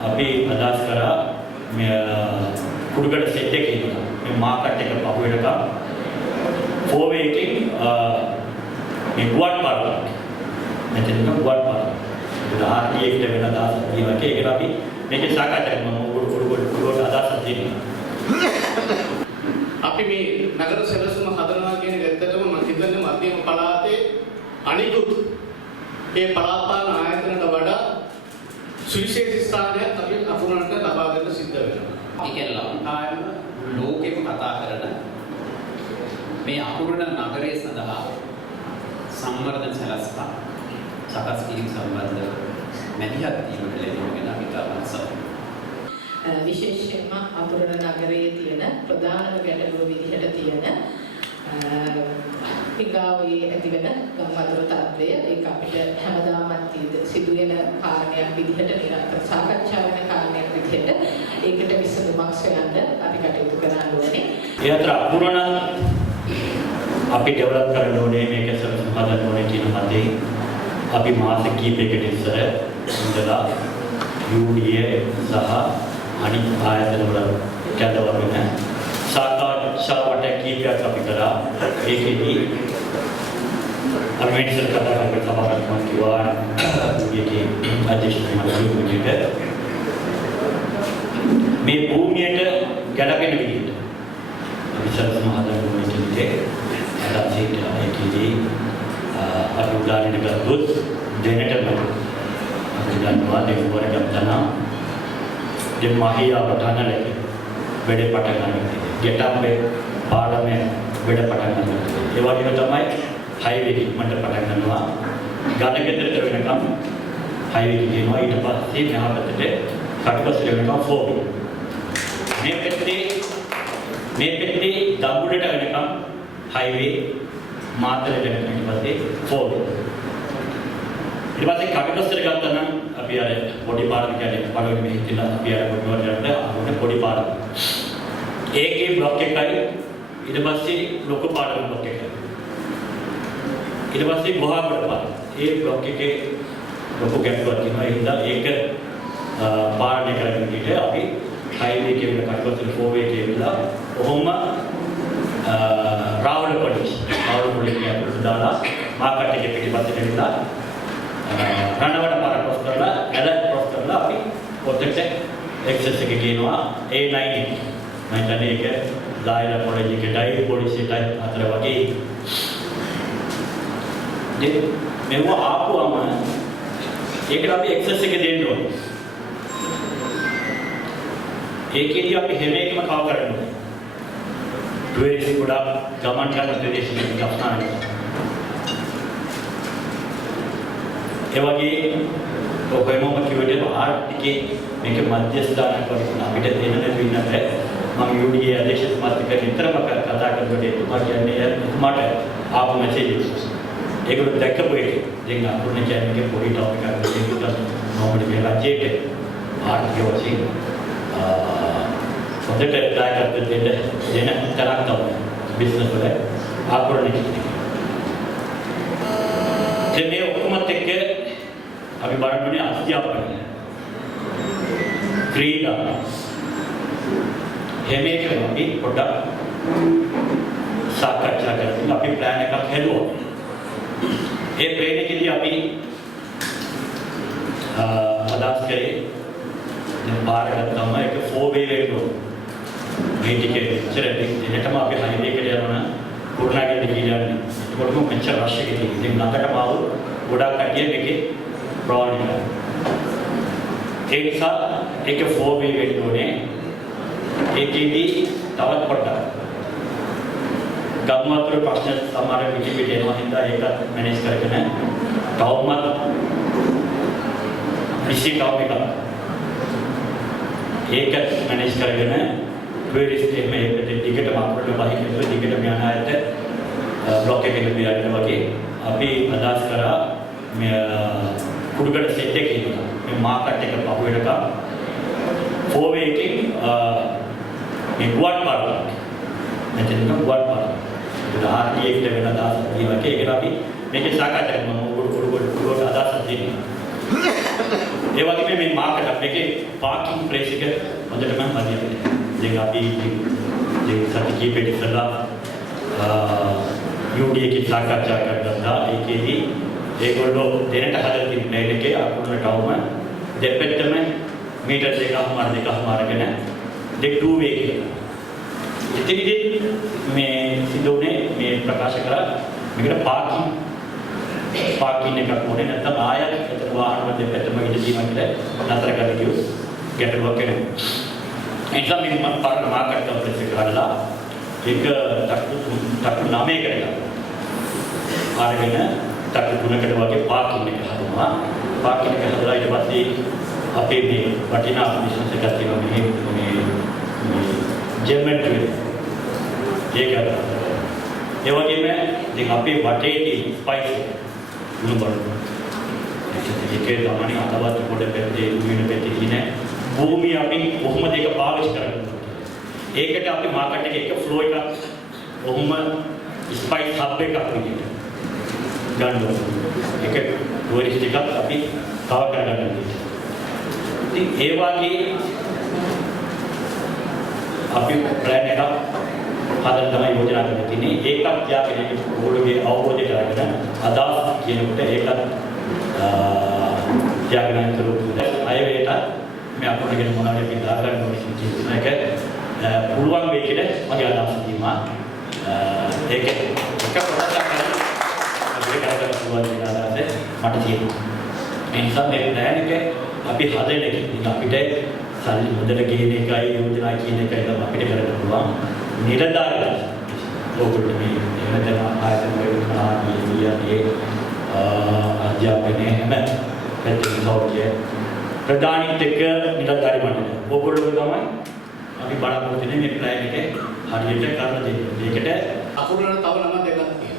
අපි අදහස් කරා මේ කුඩුගඩ සෙට් එකේ ඉන්නවා. මේ මාකට් එක පහු වෙනකම් 4 way එකකින් මේ ගුවන් පාරක්. මෙතන ගුවන් පාරක්. RTA එකට වෙන අදහස් තියෙනවා. ඒකට අපි මේකේ සාකච්ඡා කරනවා. කුඩුගඩ අදහස් තියෙනවා. අපි මේ නගර සැලසුම හදනවා කියන එක ඇත්තටම මම හිතන්නේ මධ්‍යම පළාතේ අනිකුත් ඒ පළාත් පාලන ආයතනවලට වඩා සුවිශේෂී ස්ථානයක් අපි අපුරන්ට ලබා දෙන්න සිද්ධ වෙනවා. ඒ කියන්නේ ලංකාවේම ලෝකෙම කතා කරන මේ අපුරණ නගරය සඳහා සංවර්ධන සැලැස්ම සකස් කිරීම සම්බන්ධව මැදිහත් වීමට ලැබෙන අපි තාමසක්. විශේෂයෙන්ම අපුරණ නගරයේ තියෙන ප්‍රධානම ගැටලුව විදිහට තියෙන පිගාවේ ඇතිවෙන ගම්වතුර තත්ත්වය ඒක අපිට හැමදාමත් සිදුවෙන කාරණයක් විදිහට නිරන්තර සාකච්ඡා වෙන කාරණයක් විදිහට ඒකට විසඳුමක් සොයන්න අපි කටයුතු කරන්න ඕනේ. ඒ අතර අපුරණ අපි ඩෙවලොප් කරන්න ඕනේ මේක සම්පූර්ණ හදන්න ඕනේ කියන මතේ අපි මාස කිහිපයකට ඉස්සර ඉඳලා UDA සහ අනිත් ආයතන වල කැඳවගෙන සාකච්ඡාවට කීපයක් අපි කරා. ඒකෙදි අපි මෙතන කතා කරන සභාවකයන් කිව්වා ඒකේ අධ්‍යක්ෂකතුමා මේ භූමියට ගැලපෙන විදිහට අපි සරසම හදන්න ඕනේ කියන්නේ අදහසින් ඒකෙදි අපි උදාහරණයක් ගත්තොත් ජෙනරේටර් අපි ගන්නවා දෙවොර ගන්නවා දෙමාහියා වටහනලක වැඩ පටන් ගන්නවා. ගැටම්බේ පාඩමේ වැඩ පටන් ගන්නවා. ඒ වගේම තමයි හයිවේ ඉක්මනට පටන් ගන්නවා. ගණකෙතරට වෙනකම් හයිවේ කියනවා. ඊට පස්සේ මෙහා පැත්තට කටුපස්සේ වෙනකම් 4. මේ පැත්තේ දඹුල්ලට වෙනකම් හයිවේ මාතරට වෙනකම් ඊට පස්සේ 4. ඊට පස්සේ කටුපස්සේ ගත්තා නම් අපි අර පොඩි පාරක් කියන්නේ පළවෙනි මේ හිතලා අපි අර පොඩි පාරක්. ඒකේ බ්ලොක් එකයි ඊට පස්සේ ලොකු පාරක බ්ලොක් එකයි. ඊට පස්සේ ගෝහාගඩ පාර. ඒ බ්ලොක් එකේ ලොකු ගැටලුවක් තියෙනවා. ඒ හින්දා ඒක පාලනය කරගෙන ඉඳිට අපි හයිවේ එකේ වෙන කටුපස්සේ 4 way එකේ විලා කොහොම රාවලපොඩි කියන දාලා මාකට් එකේ පිටිපස්සට විලා රණවඩ පාර ක්‍රොස් කරලා ඇල ක්‍රොස් කරලා අපි පොතට එක්සස් එක කියනවා A9 එක. මම හිතන්නේ ඒක දායර කොලෙජ් එකටයි පොලිසියටයි අතර වගේ. මෙව ආපුවම ඒකට අපි එක්සස් එක දෙන්න ඕනේ. ඒකෙදි අපි හැම එකම කව කරන්න ඕනේ. ටුවරිස්ට් ගොඩක් ගමන් කරන ප්‍රදේශයක ගස්නාන. ඒ වගේ ඔබෙමම කිව්වට ආර්ථිකේ මේක මධ්‍යස්ථානයක් වගේ අපිට දෙන්න දෙන්නට මම UDA අධ්‍යක්ෂකතුමාත් එක්ක නිතරම කතා කරනකොට එතුමා කියන්නේ එතුමාට ආපු මැසේජ් ඒකත් දැක්කපු එක. දැන් අපුරුණ කියන්නේ පොඩි ටොපික් එකක් විදිහට නොමඩ මේ රජයේ ආර්ථික වශයෙන් හොඳට දායකත්ව දෙන්න තරක් තමයි බිස්නස් වල අපුරුණ මේ ඔක්කොමත් එක්ක අපි බලන්නේ අධ්‍යාපනය ක්‍රීඩා හැම එකම අපි පොඩ්ඩක් සාකච්ඡා කරලා අපි ප්ලෑන් එකක් හැදුවා. ඒ ප්ලෑන් එකේදී අපි අදහස් කරේ දැන් පාරකට තමයි ඒක 4 way එක මේ ටිකේ ඉතරටම අපි හයිවේ එකට යනවා කුරුණාගල ගිහින් ඒකටම මෙච්චර රෂ් එකේ ඉතින් ළඟටම ආව ගොඩක් කටිය මේකේ ප්‍රෝණ වෙනවා. ඒ නිසා ඒක 4 way වෙන්න ඕනේ. ඒකෙදි තවත් පොඩ්ඩක් ගම්වතුර ප්‍රශ්න සමහර විදිහට එනවා හින්දා ඒක මැනේජ් කරගෙන තවමත් විශේෂතාව එක ඒක මැනේජ් කරගෙන ටුවරිස්ට් එහෙම ඒකට ටිකට් මාර්කට් බහින්න ටිකට් යන අයට බ්ලොක් එකකට බියන්න වගේ අපි අදහස් කරා මේ කුඩුගඩ සෙට් එකේ ඉන්නවා. මේ මාකට් එක පහු වෙනකම් 4 way එකකින් මේ ගුවන් පාරක්. මෙතන ගුවන් පාරක්. RTA එකට වෙන අදහස් තියෙනවා. ඒකට අපි මේකේ සාකච්ඡා කරනවා. කුඩුගඩ අදහස් තියෙනවා. ඒ වගේම මේ මාකට් එකේ පාකින් ප්‍රයිස් එක හොඳටම හරියට. දැන් අපි මේ සති කීපෙක ඉස්සලා UDA එකේ සාකච්ඡා කරගත්තා. ඒකෙදි ඒගොල්ලෝ දෙනට හදලා තියෙන ප්ලෑන් එකේ අකුරටවම දෙපැත්තම මීටර් දෙකමාරගෙන දෙක 2 වේ කියලා. ඉතින්දී මේ සිදුනේ මේ ප්‍රකාශ කරා මේකට පාකින් එකක් මොනේ නැත්නම් ආයත් එතන වාහන වල දෙපැත්තම ඉඳ තියෙනවා කියලා නතර කරලා කිව්ව ගැටලුවක් වෙනවා. ඒ නිසා මේ මම පාරන මාකට් කම්ප්ලෙක්ස් එක හදලා ඒක තක්කු 9කට ගත්තා. ආරගෙන තක්කු 3කට වගේ පාකින් එක හදනවා. පාකින් එක හදලා ඊට පස්සේ අපේ මේ වටිනා බිස්නස් එකක් තියෙනවා මේ ජෙමෙට්‍රි ඒක ඒ වගේම දැන් අපේ වටේදී ස්පයිස් උණු බලන්න. ඒකේ තමයි අතවත් පොඩ පැත්තේ උණු පැත්තේ තියෙන භූමිය අපි කොහොමද ඒක පාවිච්චි කරන්නේ? ඒකට අපි මාකට් එකේ එක ෆ්ලෝ එකක් කොහොම ස්පයිස් හබ් එකක් විදිහට ගන්න ඕනේ. ඒක ටුවරිස්ට් එකක් අපි කවර් කරගන්න ඕනේ. ඉතින් ඒ වගේ අපි ප්ලෑන් එකක් හදන්න තමයි යෝජනා කරලා තියෙන්නේ. ඒකත් ත්‍යාගයෙන් ඕගොල්ලෝගේ අවබෝධය කරගෙන අදාළ කියනකොට ඒකත් ත්‍යාගයෙන් කරුත් අයවැයට මේ අපෝණගෙන මොනවද කියලා දාගන්න ඕනේ කියන එක පුළුවන් වෙයි කියලා මගේ අදහස තියෙනවා. ඒක එක පොඩ්ඩක් අපිට කරගන්න පුළුවන් කියලා අදහස මට තියෙනවා. ඒ නිසා මේ ප්ලෑන් එක අපි හදන එක අපිට සල්ලි මුදල ගේන එකයි යෝජනා කියන එකයි තමයි අපිට කරන්න පුළුවන්. නිරදාරය ඕගොල්ලෝ මේ එනතන ආයතන වල කලාවේ අධ්‍යාපනයේ හැම පැත්තකින් සෞඛ්‍ය ප්‍රධානීත් එක්ක නිරදාරි මණ්ඩලය. ඕගොල්ලෝ තමයි අපි බලාපොරොත්තු වෙන්නේ මේ ප්ලෑන් එක හරියට කරලා දෙන්න. ඒකට අකුරන තව නම දෙකක් තියෙනවා.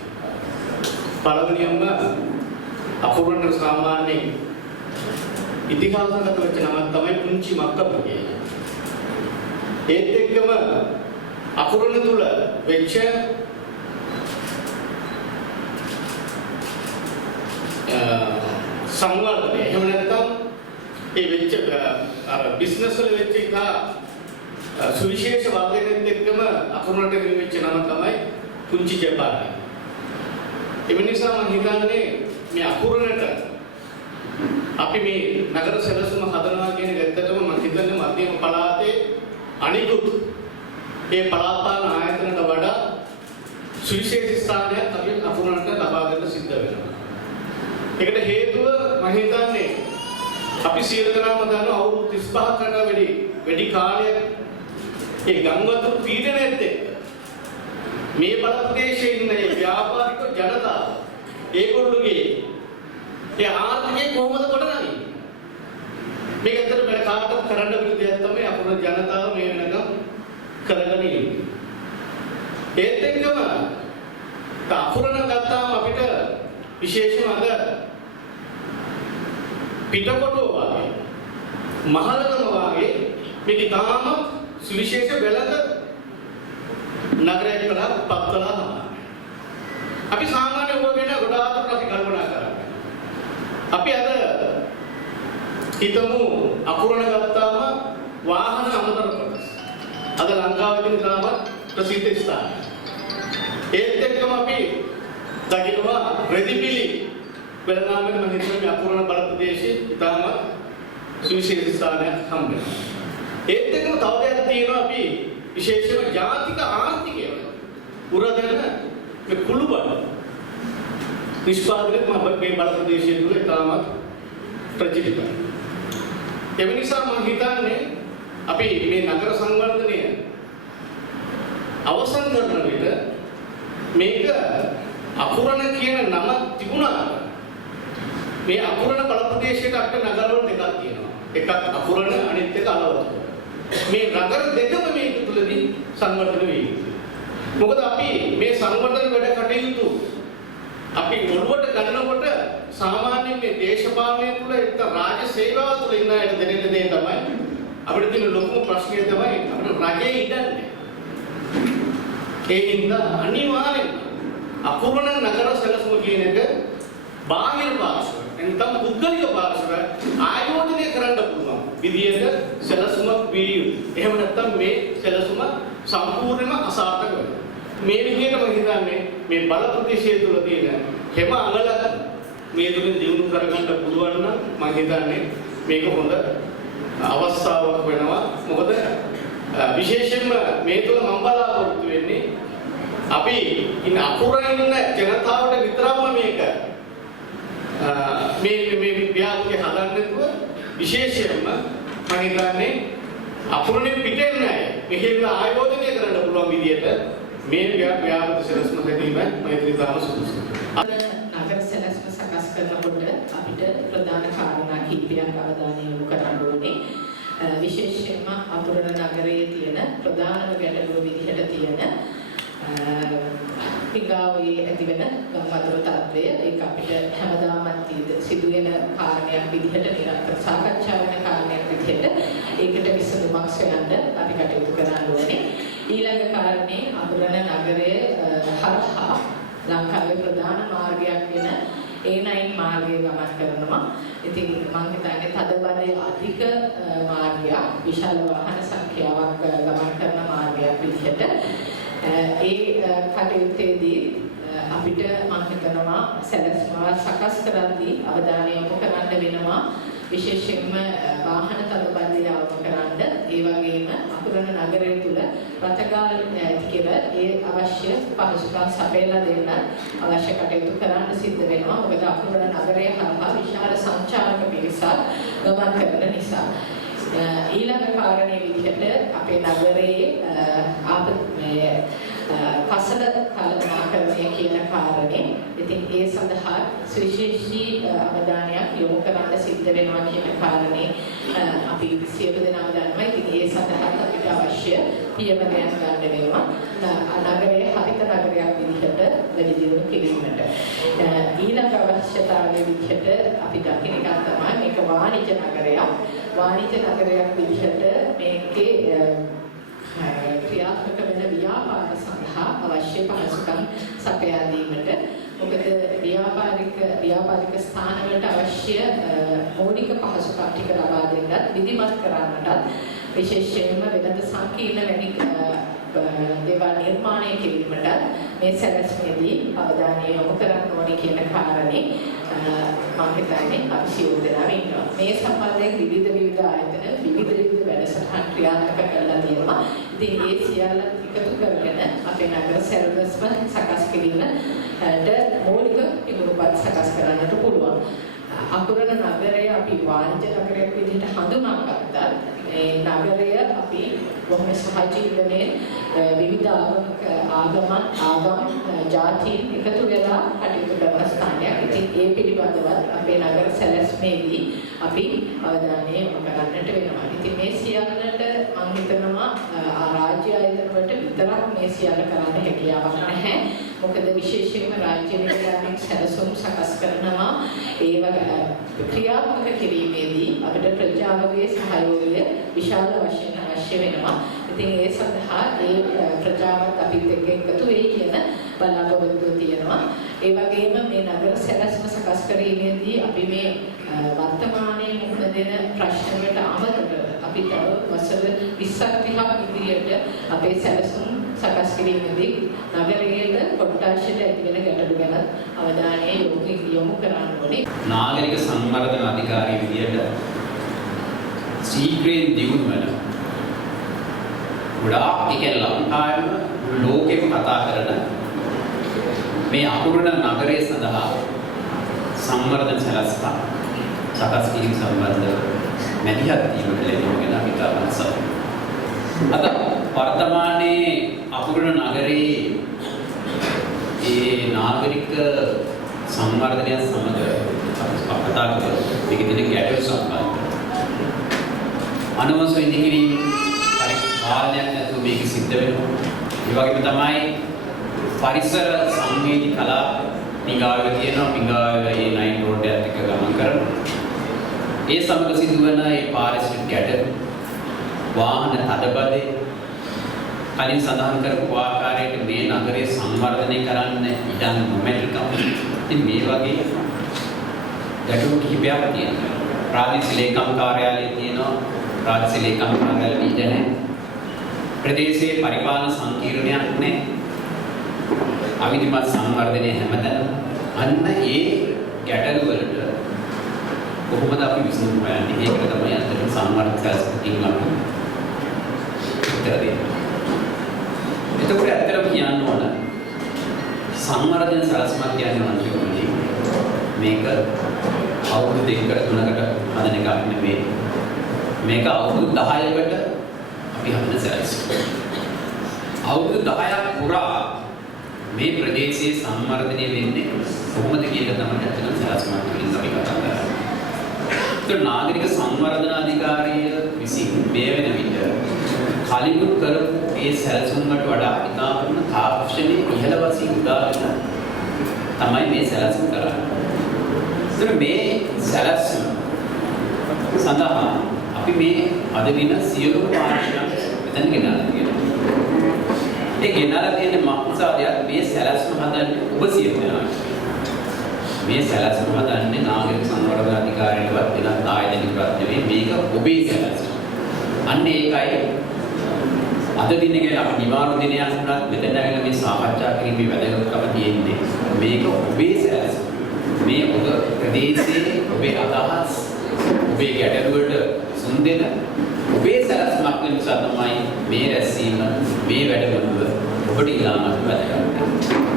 පළවෙනියම අකුරන සාමාන්‍ය ඉතිහාසගත වෙච්ච නමක් තමයි පුංචි මක්කප කියන්නේ. ඒත් එක්කම අකුරන තුල වෙච්ච සංවර්ධනය එහෙම නැත්නම් ඒ වෙච්ච අර බිස්නස් වල වෙච්ච එක සුවිශේෂ වර්ධනයත් එක්කම අකුරනට වෙච්ච නම තමයි පුංචි ජපානය. ඒ නිසා මම හිතන්නේ මේ අකුරනට අපි මේ නගර සැලසුම හදනවා කියන එක ඇත්තටම මම හිතන්නේ මධ්‍යම පළාතේ අනිකුත් ඒ පළාත් පාලන ආයතනට වඩා සුවිශේෂී ස්ථානයක් අපි අකුරනට ලබා දෙන්න සිද්ධ වෙනවා. ඒකට හේතුව මම හිතන්නේ අපි සියලු දෙනාම දන්නවා අවුරුදු 35කට වැඩි කාලයක් ඒ ගංගවතු පීඩනයත් එක්ක මේ බල ප්‍රදේශයේ ඉන්න ඒ ව්‍යාපාරික ජනතාව ඒගොල්ලෝගේ ඒ ආර්ථිකය කොහොමද ගොඩනගන්නේ? මේක ඇත්තට බල කාටවත් කරන්න බැරි දෙයක් තමයි අපේ ජනතාව මේ වෙනකම් කරගෙන ඉන්නේ. ඒත් එක්කම අකුරන ගත්තාම අපිට විශේෂම අද පිටකොටුව වගේ මහලකම වගේ මේක තාම සුවිශේෂ වෙලක නගරයක් කරා පත්වලා තමයි. අපි සාමාන්‍ය වුණගෙන ගොඩාක් අපි කල්පනා කරා. අපි අද හිතමු අකුරන ගත්තාම වාහන අමතර කොටස්. අද ලංකාවේ තියෙන තාම ප්‍රසිද්ධ ස්ථාන. ඒත් එක්කම අපි දකිනවා රෙදිපිලි වෙළඳාමෙන් මම හිතන්නේ මේ අකුරන බල ප්‍රදේශයේ ඊටම සුවිශේෂී ස්ථානයක් හම්බ වෙනවා. ඒත් එක්කම තව දෙයක් තියෙනවා අපි විශේෂයෙන්ම ජාතික ආර්ථිකය උරදෙන මේ කුළු බඩ නිෂ්පාදනය මේ බල ප්‍රදේශයේ තුල ඊටම ප්‍රචලිතයි. ඒ නිසා මම හිතන්නේ අපි මේ නගර සංවර්ධනය අවසන් කරන විට මේක අකුරන කියන නම තිබුණා. මේ අකුරන බල ප්‍රදේශයට අපේ නගරවල දෙකක් තියෙනවා. එකක් අකුරන අනිත් එක අලවත. මේ නගර දෙකම මේක තුලදී සංවර්ධනය වෙයි. මොකද අපි මේ සංවර්ධන වැඩ කටයුතු අපි ඔළුවට ගන්නකොට සාමාන්‍යයෙන් මේ දේශපාලනය තුල එක්ක රාජ්‍ය සේවාව තුල ඉන්න අයට දැනෙන දේ තමයි අපිට තියෙන ලොකුම ප්‍රශ්නය තමයි අපිට රජයේ ඉඩන්නේ. ඒ හින්දා අනිවාර්යෙන් අකුරන නගර සැලසුම කියන එක බාහිර පාර්ශ්ව නැත්නම් පුද්ගලික පාර්ශව ආයෝජනය කරන්න පුළුවන් විදියට සැලසුමක් වී යුතුයි. එහෙම නැත්නම් මේ සැලසුම සම්පූර්ණයෙන්ම අසාර්ථක වෙනවා. මේ විදිහට මම හිතන්නේ මේ බල ප්‍රදේශය තුළ තියෙන හැම අංගලක් මේ තුලින් දියුණු කරගන්න පුළුවන් නම් මම හිතන්නේ මේක හොඳ අවස්ථාවක් වෙනවා. මොකද විශේෂයෙන්ම මේ තුල මම බලාපොරොත්තු වෙන්නේ අපි ඉන්න අකුරන ඉන්න ජනතාවට විතරක්ම මේක මේ ව්‍යාපෘතිය හදන්න නැතුව විශේෂයෙන්ම මම හිතන්නේ අකුරනේ පිටේ නැහැ. මෙහෙම ආයෝජනය කරන්න පුළුවන් විදිහට මේ ව්‍යාපෘති සැලසුම හැදීම මෛත්‍රී දාන සුදුසුයි. නගර සැලැස්ම සකස් කරනකොට අපිට ප්‍රධාන කාරණා කිහිපයක් අවධානය යොමු කරන්න ඕනේ. විශේෂයෙන්ම අතුරුන නගරයේ තියෙන ප්‍රධානම ගැටලුව විදිහට තියෙන පිඟාවේ ඇතිවෙන ගම්වතුර තත්ත්වය ඒක අපිට හැමදාමත් සිදුවෙන කාරණයක් විදිහට නිරන්තර සාකච්ඡා වෙන කාරණයක් විදිහට ඒකට විසඳුමක් සොයන්න අපි කටයුතු කරන්න ඕනේ. ඊළඟ කාරණේ අතුරුන නගරයේ හරහා ලංකාවේ ප්‍රධාන මාර්ගයක් වෙන A9 මාර්ගය ගමන් කරනවා. ඉතින් මම හිතන්නේ තදබලයේ අධික මාර්ගයක් විශාල වාහන සංඛ්‍යාවක් ගමන් කරන මාර්ගයක් විදිහට ඒ කටයුත්තේදී අපිට මම හිතනවා සැලැස්ම සකස් කරද්දී අවධානය යොමු කරන්න වෙනවා. විශේෂයෙන්ම වාහන තදබලය අවම කරන්න ඒ වගේම අකුරණ නගරය තුල රථගාල කියලා ඒ අවශ්‍ය පහසුකම් සපයලා දෙන්න අවශ්‍ය කටයුතු කරන්න සිද්ධ වෙනවා. මොකද අකුරණ නගරය හරහා විශාල සංචාරක පිරිසක් ගමන් කරන නිසා. ඊළඟ කාරණේ විදිහට අපේ නගරයේ කසල කළමනාකරණය කියන කාරණේ ඉතින් ඒ සඳහා සුවිශේෂී අවධානයක් යොමු කරන්න සිද්ධ වෙනවා කියන කාරණේ අපි සියලු දෙනාම දන්නවා. ඉතින් ඒ සඳහා අපිට අවශ්‍ය පියවරයන් ගන්න වෙනවා. නගරයේ හරිත නගරයක් විදිහට වැඩි දියුණු කිරීමට. ඊළඟ අවශ්‍යතාවය විදිහට අපි දකින එකක් තමයි මේක වාණිජ්‍ය නගරයක්. වාණිජ්‍ය නගරයක් විදිහට මේකේ ක්‍රියාත්මක වෙන ව්‍යාපාර සඳහා අවශ්‍ය පහසුකම් සපයා දීමට මොකද ව්‍යාපාරික ස්ථානවලට අවශ්‍ය මৌলিক පහසුකම් ටික ලබා දෙන්නත් විධිමත් කරන්නටත් විශේෂයෙන්ම වෙනද සංකීර්ණ වැනි දේවල් නිර්මාණය කිරීමට මේ සැලැස්මේදී අවධානය යොමු කරන්න ඕනේ කියන කාරණේ මම හිතන්නේ අපි සියලු දෙනාම ඉන්නවා. මේ සම්බන්ධයෙන් විවිධ ආයතන විවිධ වැඩසටහන් ක්‍රියාත්මක කරලා තියෙනවා. ඉතින් ඒ සියල්ල එකතු කරගෙන අපේ නගර සැලැස්ම සකස් කිරීමට මৌলিক ඉඟුරුපත් සකස් කරන්නට පුළුවන්. අකුරණ නගරය අපි වාණිජ්‍ය නගරයක් විදිහට හඳුනාගත්තත් මේ නගරය අපි බොහොම සහජීවනයේ විවිධ ආගම් ජාතීන් එකතු වෙලා කටයුතු කරන ස්ථානයක්. ඉතින් ඒ පිළිබඳව අපේ නගර සැලැස්මේදී අපි අවධානය යොමු කරන්නට වෙනවා. ඉතින් මේ සියල්ලට මම හිතනවා රාජ්‍ය ආයතන වලට විතරක් මේ සියල්ල කරන්න හැකියාවක් නැහැ. මොකද විශේෂයෙන්ම රාජ්‍ය නිලධාරීන් සැලසුම් සකස් කරනවා ඒව ක්‍රියාත්මක කිරීමේදී අපිට ප්‍රජාවගේ සහයෝගය විශාල වශයෙන් අවශ්‍ය වෙනවා. ඉතින් ඒ සඳහා ඒ ප්‍රජාවත් අපිත් එක්ක එකතු වෙයි කියන බලාපොරොත්තුව තියෙනවා. ඒ වගේම මේ නගර සැලැස්ම සකස් කිරීමේදී අපි මේ වර්තමානයේ මුහුණ දෙන ප්‍රශ්න වලට අමතරව අපි තව වසර 20ක් 30ක් ඉදිරියට අපේ සැලසුම් සකස් කිරීමේදී නගරයේ කොට්ටාශයට ඇති වෙන ගැටලු ගැන අවධානය යොමු කරන්න ඕනේ. නාගරික සංවර්ධන අධිකාරිය විදියට සීක්‍රේන් දියුණු වෙන ගොඩාක් ලංකාවෙම ලෝකෙම කතා කරන මේ අකුරණ නගරය සඳහා සංවර්ධන සැලැස්ම සකස් කිරීම සම්බන්ධව මැදිහත් වීමට ලැබෙන අපි තාමසයි. අද වර්තමානයේ අකුරණ නගරයේ ඒ නාගරික සංවර්ධනය සමග කතා කරලා මේක දින ගැටලු සම්බන්ධව අනවශ්‍ය ඉදිකිරීම පාලනයක් නැතුව මේක සිද්ධ වෙනවා. ඒ වගේම තමයි පරිසර සංවේදී කලාප පිඟාව තියෙනවා. පිඟාව ඒ 9 රෝඩ් එකත් එක්ක ගමන් කරනවා. ඒ සමග සිදුවන ඒ පාරිසරික ගැටලු වාහන තදබලය කලින් සඳහන් කරපු ආකාරයට මේ නගරය සංවර්ධනය කරන්න ඉඩම් නොමැතිකම. ඉතින් මේ වගේ ගැටලු කිහිපයක් තියෙනවා. ප්‍රාදේශීය ලේකම් කාර්යාලය තියෙනවා. ප්‍රාදේශීය ලේකම් කාර්යාලය ඉඳලා ප්‍රදේශයේ පරිපාලන සංකීර්ණයක් නැහැ. අවිධිමත් සංවර්ධනයේ හැමතැනම අන්න ඒ ගැටලු වලට කොහොමද අපි විසඳුම් හොයන්නේ? ඒකට තමයි අතට සංවර්ධන සැලසීම් අපි උත්තර දෙන්නේ. එතකොට ඇත්තටම කියන්න ඕන සංවර්ධන සැලසීමක් කියන්නේ මේක අවුරුදු 2කට 3කට හදන එකක් නෙවෙයි. මේක අවුරුදු 10කට අපි හදන සැලසීම. අවුරුදු 10ක් පුරා මේ ප්‍රදේශයේ සම්වර්ධනය වෙන්නේ කොහොමද කියන එක තමයි ඇත්තටම සැලසීමක් තුළින් අපි කතා කරන්නේ. ඒත් නාගරික සංවර්ධන අධිකාරිය විසින් මේ වෙන විට කලින් කරපු ඒ සැලසුම් වලට වඩා ඉතාමත් තාක්ෂණයේ ඉහළ වශයෙන් උදාගෙන තමයි මේ සැලසුම් කරන්නේ. ඒත් මේ සැලසුම් සඳහා අපි මේ අද දින සියලු පාර්ශ්වයන් මෙතන ගෙනල්ලා තියෙනවා. ඒ ගෙනල්ලා තියෙන මක්සාදයක් මේ සැලසුම් හදන්නේ ඔබ සියලු දෙනා. මේ සැලසුම් හදන්නේ නාගරික සංවර්ධන අධිකාරියටවත් වෙනත් ආයතනයකටවත් නෙවෙයි. මේක ඔබේ සැලසුම. අන්න ඒකයි අද දිනේ අපි නිවාරණ දිනයක් වුණත් මෙතන ඇවිල්ලා මේ සාකච්ඡා කිරීමේ වැදගත්කම තියෙන්නේ. මේක ඔබේ සැලසුම. මේ ඔබ ප්‍රදේශයේ ඔබේ අදහස් ඔබේ ගැටලුවට සුන්දෙන ඔබේ සැලසුමක් නිසා තමයි මේ රැස්වීම මේ වැඩමුළුව ඔබට ඉලාමත් වැදගත්.